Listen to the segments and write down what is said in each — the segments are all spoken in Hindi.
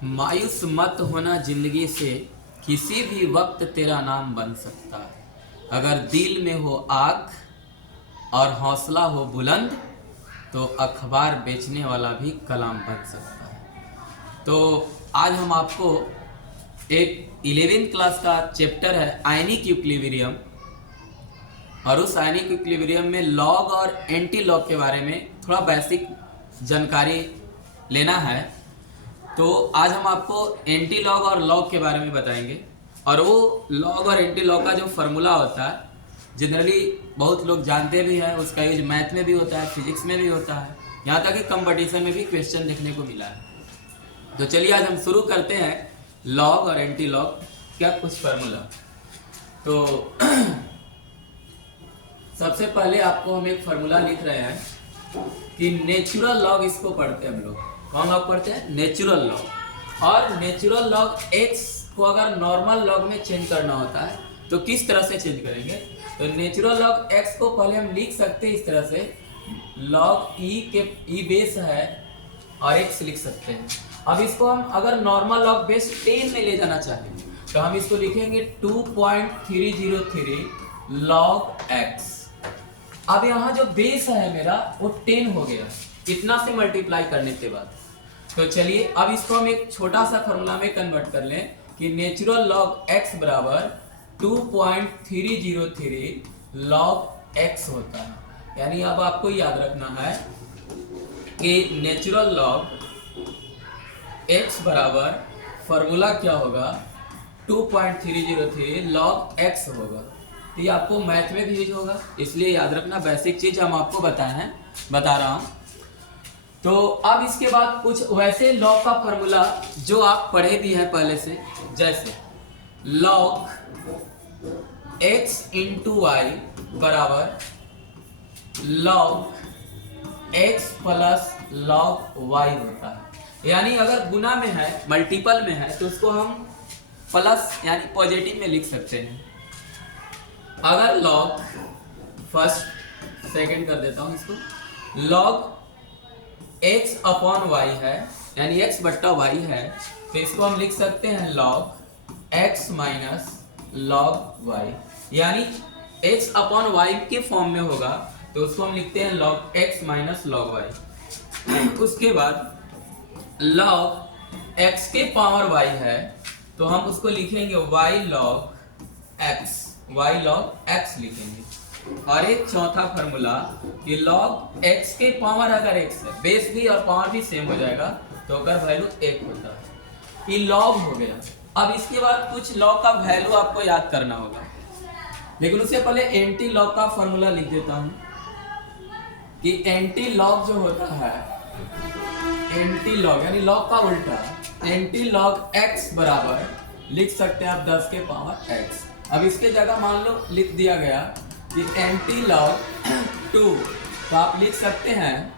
मायूस मत होना जिंदगी से, किसी भी वक्त तेरा नाम बन सकता है। अगर दिल में हो आग और हौसला हो बुलंद, तो अखबार बेचने वाला भी कलाम बन सकता है। तो आज हम आपको एक 11th क्लास का चैप्टर है आयनिक इक्विलिब्रियम, और उस आयनिक इक्विलिब्रियम में लॉग और एंटी लॉग के बारे में थोड़ा बेसिक जानकारी लेना है। तो आज हम आपको एंटी लॉग और लॉग के बारे में बताएंगे, और वो लॉग और एंटी लॉग का जो फार्मूला होता है जनरली बहुत लोग जानते भी हैं। उसका यूज मैथ में भी होता है, फिजिक्स में भी होता है, यहाँ तक कि कंपटीशन में भी क्वेश्चन देखने को मिला है। तो चलिए आज हम शुरू करते हैं लॉग और एंटी लॉग क्या कुछ फार्मूला। तो सबसे पहले आपको हम एक फार्मूला लिख रहे हैं कि नेचुरल लॉग, इसको पढ़ते हैं हम लोग। कौन लॉग पढ़ते हैं? Natural log. और नेचुरल लॉग एक्स को अगर नॉर्मल लॉग में चेंज करना होता है तो किस तरह से चेंज करेंगे? तो नेचुरल लॉग एक्स को पहले हम लिख सकते हैं इस तरह से, लॉग ई के ई बेस है और एक्स लिख सकते हैं। अब इसको हम अगर नॉर्मल लॉग बेस 10 में ले जाना चाहें तो हम इसको लिखेंगे 2.303 लॉग एक्स। अब यहाँ जो बेस है मेरा वो 10 हो गया, इतना से मल्टीप्लाई करने के बाद। तो चलिए अब इसको हम एक छोटा सा फॉर्मूला में कन्वर्ट कर लें कि नेचुरल लॉग एक्स बराबर 2.303 लॉग एक्स होता है। यानी अब आपको याद रखना है कि नेचुरल लॉग एक्स बराबर फॉर्मूला क्या होगा, 2.303 लॉग एक्स होगा। तो ये आपको मैथ में भी यूज होगा, इसलिए याद रखना। बेसिक चीज हम आपको बता रहा हूं। तो अब इसके बाद कुछ वैसे लॉग का फॉर्मूला जो आप पढ़े भी हैं पहले से, जैसे लॉग एक्स इंटू वाई बराबर log x plus log y होता है। यानी अगर गुना में है, मल्टीपल में है, तो उसको हम प्लस यानी पॉजिटिव में लिख सकते हैं। अगर लॉग फर्स्ट सेकंड कर देता हूं इसको, लॉग x अपॉन वाई है यानी x बट्टा वाई है, तो इसको हम लिख सकते हैं log x minus log y. यानी x अपॉन वाई के फॉर्म में होगा तो उसको हम लिखते हैं log x minus log y. उसके बाद लॉग x के पावर y है तो हम उसको लिखेंगे y log x, y log x लिखेंगे। और एक चौथा फॉर्मूला कि लॉग x के पावर अगर x है, बेस भी और पावर भी सेम हो जाएगा तो अगर वैल्यू 1 होता है। ये लॉग हो गया। अब इसके बाद कुछ लॉग का वैल्यू आपको याद करना होगा, लेकिन उससे पहले एंटी लॉग का फॉर्मूला लिख देता हूं कि एंटी लॉग जो होता है, एंटी लॉग यानी लॉग का उल्टा, एंटी लॉग x बराबर लिख सकते हैं आप 10 के पावर x। अब इसके जगह मान लो लिख दिया गया कि एंटी लॉग 2, तो आप लिख सकते हैं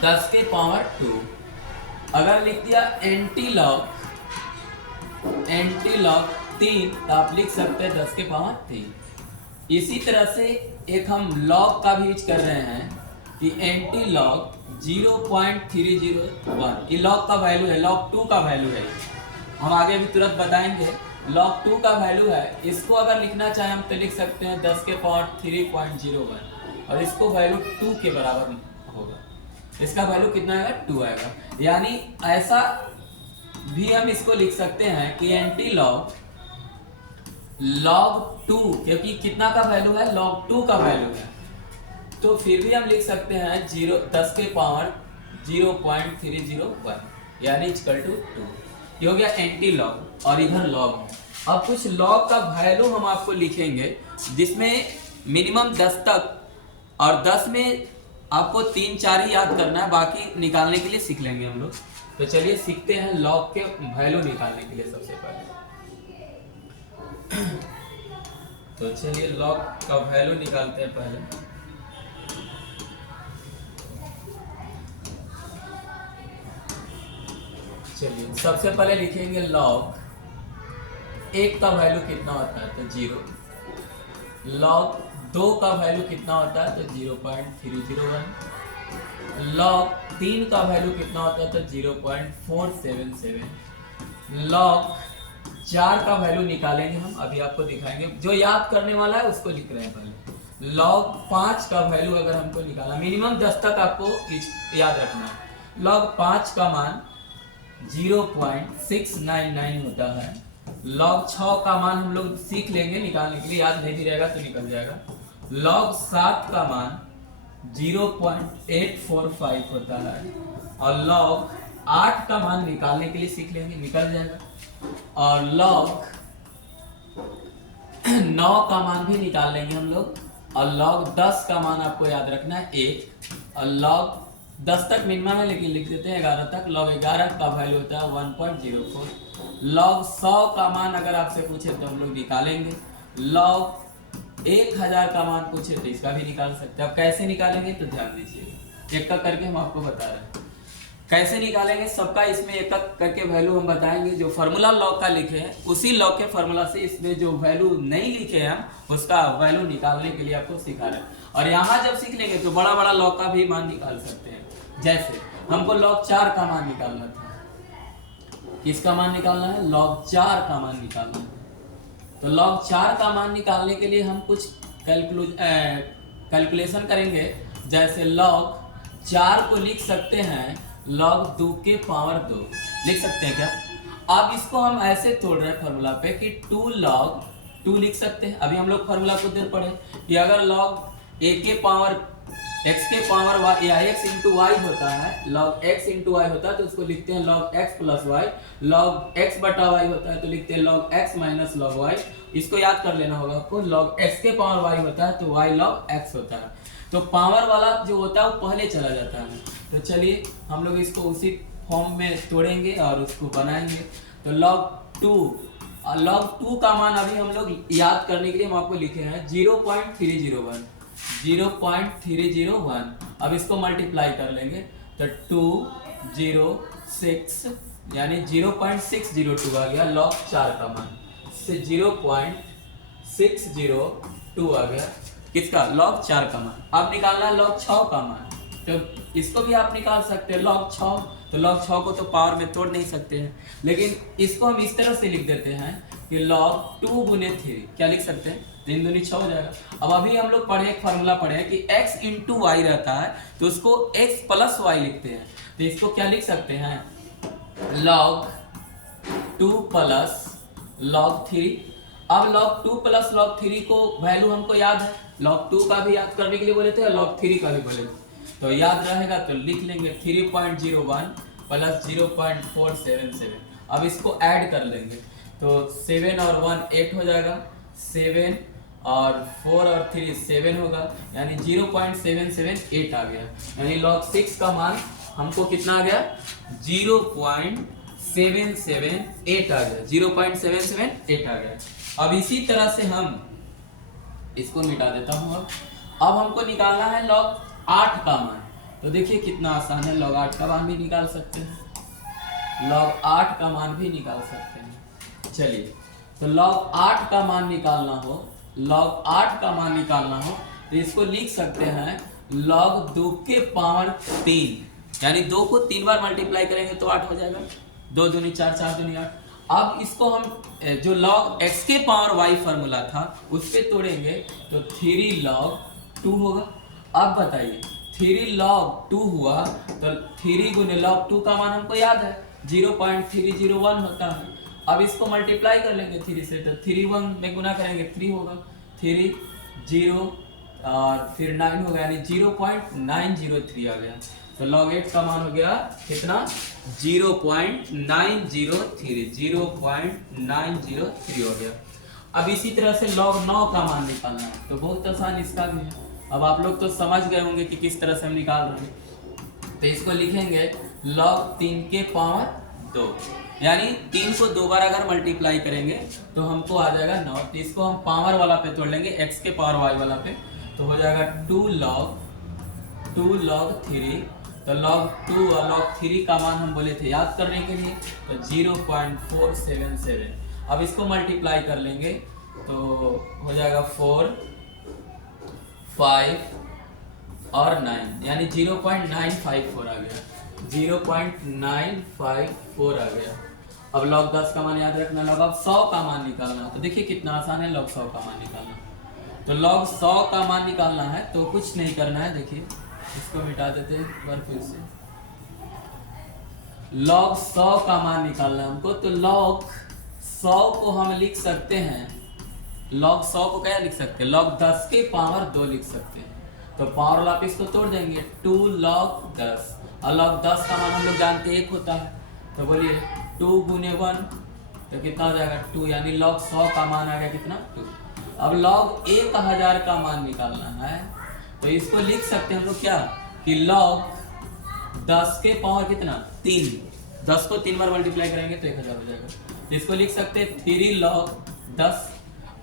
10 के पावर 2। अगर लिख दिया एंटी लॉग 3, तो आप लिख सकते हैं 10 के पावर 3। इसी तरह से एक हम लॉग का भी यूज कर रहे हैं कि एंटी लॉग 0.301, ये लॉग का वैल्यू है, लॉग 2 का वैल्यू है। हम आगे भी तुरंत बताएंगे। लॉग 2 का वैल्यू है, इसको अगर लिखना चाहें हम तो लिख सकते हैं 10 के पावर 3.01, और इसको वैल्यू 2 के बराबर होगा। इसका वैल्यू कितना आएगा? 2 आएगा। यानी ऐसा भी हम इसको लिख सकते हैं कि एंटी लॉग लॉग 2, क्योंकि कितना का वैल्यू है? लॉग 2 का वैल्यू है, तो फिर भी हम लिख सकते हैं 10 के पावर 0.301 यानी इक्वल टू 2। ये हो गया एंटी लॉग, और इधर लॉग है। अब कुछ लॉग का वैल्यू हम आपको लिखेंगे जिसमें मिनिमम 10 तक, और 10 में आपको 3-4 ही याद करना है, बाकी निकालने के लिए सीख लेंगे हम लोग। तो चलिए सीखते हैं लॉग के वैल्यू निकालने के लिए सबसे पहले। तो चलिए लॉग का वैल्यू निकालते हैं पहले। चलिए सबसे पहले लिखेंगे लॉग 1 का वैल्यू कितना होता है, तो 0। लॉग 2 का वैल्यू कितना होता है, तो 0.301। लॉग 3 का वैल्यू कितना होता था 0.477। लॉग 4 का वैल्यू निकालेंगे हम, अभी आपको दिखाएंगे। जो याद करने वाला है उसको लिख रहे हैं पहले। लॉग 5 का वैल्यू अगर हमको निकाला, मिनिमम 10 तक आपको याद रखना है। लॉग 5 का मान 0.699 होता है। लॉग 6 का मान हम लोग सीख लेंगे निकालने के लिए, याद नहीं भी रहेगा तो निकल जाएगा। लॉग 7 का मान 0.845 होता है। और लॉग 8 का मान निकालने के लिए सीख लेंगे, निकल जाएगा। और लॉग 9 का मान भी निकाल लेंगे हम लोग। और लॉग 10 का मान आपको याद रखना है 1। और लॉग 10 तक मिनिमम है लेकिन लिख देते हैं 11 तक। लॉग 11 का वैल्यू होता है 1.04। लॉग 100 का मान अगर आपसे पूछे तो हम लोग निकालेंगे। लॉग 1000 का मान पूछे तो इसका भी निकाल सकते हैं। अब कैसे निकालेंगे तो ध्यान दीजिए, एक एक करके हम आपको बता रहे हैं कैसे निकालेंगे सबका। इसमें एक एक करके वैल्यू हम बताएंगे। जो फार्मूला लॉग का लिखे हैं उसी लॉग के फार्मूला से इसमें जो वैल्यू नहीं लिखे हैं हम उसका वैल्यू निकालने के लिए आपको सिखा रहे हैं। और यहाँ जब सीख लेंगे तो बड़ा बड़ा लॉग का भी मान निकाल सकते हैं। जैसे हमको लॉग 4 का मान निकालना था। किसका मान निकालना है? लॉग 4 का मान निकालना है। तो लॉग 4 का मान निकालने के लिए हम कुछ कैलकुलेशन करेंगे। जैसे लॉग 4 को लिख सकते हैं लॉग 2 के पावर 2, लिख सकते हैं क्या? अब इसको हम ऐसे तोड़ रहे हैं फार्मूला पे कि 2 लॉग 2 लिख सकते हैं। अभी हम लोग फार्मूला को देर पढ़े कि अगर लॉग ए के पावर x के पावर y या x इंटू वाई होता है, लॉग x इंटू वाई होता है तो उसको लिखते हैं log x plus y. Log x बटा y होता है तो लिखते हैं log x minus log y। इसको याद कर लेना होगा आपको। लॉग x के पावर y होता है तो y लॉग x होता है। तो पावर वाला जो होता है वो पहले चला जाता है। तो चलिए हम लोग इसको उसी फॉर्म में तोड़ेंगे और उसको बनाएंगे। तो लॉग 2 का मान अभी हम लोग याद करने के लिए हम आपको लिखे हैं 0.301। 0.301। अब इसको मल्टीप्लाई कर लेंगे तो 206 यानी 0.602 आ गया लॉग 4 का मान से 0.602 आ गया किसका? लॉग 4 का मान। अब निकालना है लॉग 6 का मान। तो इसको भी आप निकाल सकते हैं लॉग 6। तो लॉग 6 को तो पावर में तोड़ नहीं सकते हैं, लेकिन इसको हम इस तरह से लिख देते हैं कि लॉग 2 गुने 3 क्या लिख सकते हैं? 3 दूनी 6 हो जाएगा। अब अभी हम लोग पढ़े एक फार्मूला पढ़े हैं कि x इंटू वाई रहता है तो उसको x प्लस वाई लिखते हैं। तो इसको क्या लिख सकते हैं? Log 2 plus log 3। अब log 2 प्लस log 3 को वैल्यू हमको याद है। log 2 का भी याद करने के लिए बोले थे और log 3 का भी बोले थे, तो याद रहेगा तो लिख लेंगे 3.01 प्लस 0.477। अब इसको ऐड कर लेंगे तो 7 और 1 8 हो जाएगा, 7 और 4 और 3 7 होगा, यानी 0.778 आ गया। यानी log 6 का मान हमको कितना आ गया? 0.778 आ गया, 0.778 आ गया। अब इसी तरह से हम इसको मिटा देता हूं। अब हमको निकालना है log 8 का मान। तो देखिए कितना आसान है, log 8 का मान भी निकाल सकते हैं, log 8 का मान भी निकाल सकते हैं। चलिए तो log 8 का मान निकालना हो, log 8 का मान निकालना हो तो इसको लिख सकते हैं log 2 के पावर 3, यानी 2 को 3 बार मल्टीप्लाई करेंगे तो 8 हो जाएगा। 2 दूनी 4, 4 दूनी 8। अब इसको हम जो log x के पावर y फार्मूला था उस पे तोड़ेंगे तो 3 log 2 होगा। अब बताइए 3 log 2 हुआ तो 3 गुने log 2 का मान हमको याद है 0.301 होता है। अब इसको मल्टीप्लाई कर लेंगे 3 से तो 3 1 में गुना करेंगे 3 होगा, 3 0 और फिर 9 होगा, यानी 0.903 आ गया। तो log 8 का मान हो गया कितना? 0.903 हो गया। अब इसी तरह से log 9 का मान निकालना है तो बहुत आसान इसका भी है। अब आप लोग तो समझ गए होंगे कि किस तरह से हम निकाल रहे हैं। तो इसको लिखेंगे log 3 के पावर 2, यानी 3 को 2 बार अगर मल्टीप्लाई करेंगे तो हमको आ जाएगा 9। तो इसको हम पावर वाला पे तोड़ लेंगे, x के पावर y वाला पे, तो हो जाएगा 2 log 3। तो log 2 और log 3 का मान हम बोले थे याद करने के लिए तो 0.477। अब इसको मल्टीप्लाई कर लेंगे तो हो जाएगा 4 5 और 9 यानी 0.954 आ गया, 0.954 आ गया। अब log 10 का मान याद रखना, log अब 100 का मान निकालना। तो देखिए कितना आसान है log 100 का मान निकालना। तो log 100 का मान निकालना है तो कुछ नहीं करना है, देखिए इसको मिटा देते हैं एक बार फिर से। log 100 का मान निकालना है हमको, तो log 100 को हम लिख सकते हैं, log 100 को क्या लिख सकते हैं, log 10 के पावर 2 लिख सकते हैं। तो पावर वाला आप इसको तोड़ देंगे, 2 log 10, और log 10 का मान हम लोग जानते हैं 1 होता है। तो बोलिए 2 गुने 1 तो कितना हो जाएगा 2, यानी log 100 का मान आ गया कितना 2। अब log 1000 का मान निकालना है, तो इसको लिख सकते हैं हम लोग क्या कि log 10 के पावर कितना 3, 10 को 3 बार मल्टीप्लाई करेंगे तो 1000 हो जाएगा। इसको लिख सकते हैं 3 log 10,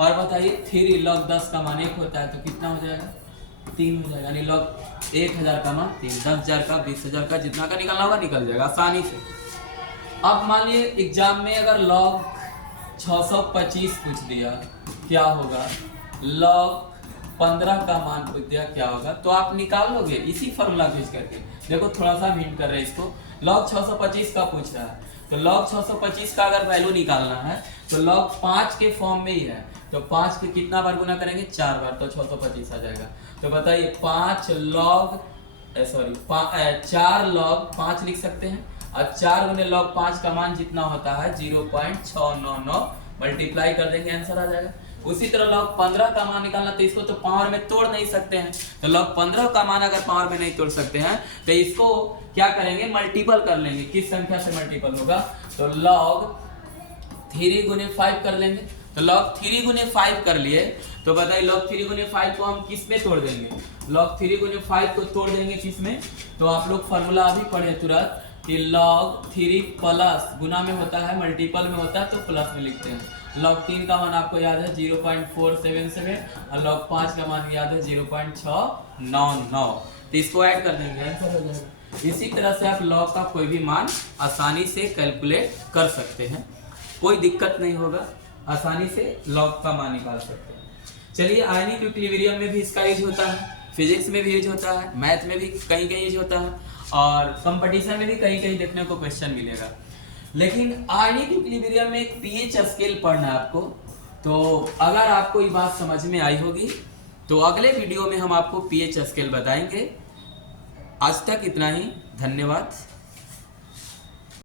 और बताइए 3 log 10 का मान 1 होता है तो कितना हो जाएगा 3 हो जाएगा, यानी log 1000 का मान 3, 10,000 का 20,000 का जितना का निकालना होगा निकल जाएगा आसानी से। अब मान लिए एग्जाम में अगर log 625 पूछ दिया क्या होगा, log 15 का मान पूछ दिया क्या होगा, तो आप निकाल लोगे इसी फॉर्मूला यूज करके। देखो थोड़ा सा हिंट कर रहे हैं इसको, log 625 का पूछ रहा है, तो log 625 का अगर वैल्यू निकालना है तो log 5 के फॉर्म में ही है, तो 5 के कितना बार गुना करेंगे 4 बार, तो 625 आ जाएगा। तो बताइए 4 log 5 लिख सकते हैं, और 4 गुने log 5 का मान जितना होता है 0.699 मल्टीप्लाई कर देंगे आंसर आ जाएगा। उसी तरह log 15 का मान निकालना, तो इसको तो पावर में तोड़ नहीं सकते हैं, तो log 15 का मान अगर पावर में नहीं तोड़ सकते हैं तो इसको क्या करेंगे मल्टीपल कर लेंगे। किस संख्या से मल्टीपल होगा, तो log 3 गुने 5 कर लेंगे। तो log 3 गुने 5 कर लिए, तो बताइए log 3 गुने 5 को हम किस में तोड़ देंगे, log 3 गुने 5 को तोड़ देंगे किस में, तो आप लोग फॉर्मूला अभी पढ़े तुरंत कि log 3 प्लस गुना में होता है, मल्टीपल में होता है तो प्लस में लिखते हैं। log 3 का मान आपको याद है 0.477, और log 5 का मान याद है 0.699, तो इसको ऐड कर देंगे आंसर हो जाएगा। इसी तरह से आप log का कोई भी मान आसानी से कैलकुलेट कर सकते हैं, कोई दिक्कत नहीं होगा, आसानी से log का मान निकाल सकते हैं। चलिए आयनिक इक्विलिब्रियम में भी इसका यूज होता है, फिजिक्स में भी यूज होता है, मैथ में भी कहीं कहीं यूज होता है, और कंपटीशन में भी कहीं कहीं देखने को क्वेश्चन मिलेगा। लेकिन आयनिक इक्विलिब्रियम में एक पीएच स्केल पढ़ना है आपको। तो अगर आपको ये बात समझ में आई होगी तो अगले वीडियो में हम आपको पीएच स्केल बताएंगे। आज तक इतना ही, धन्यवाद।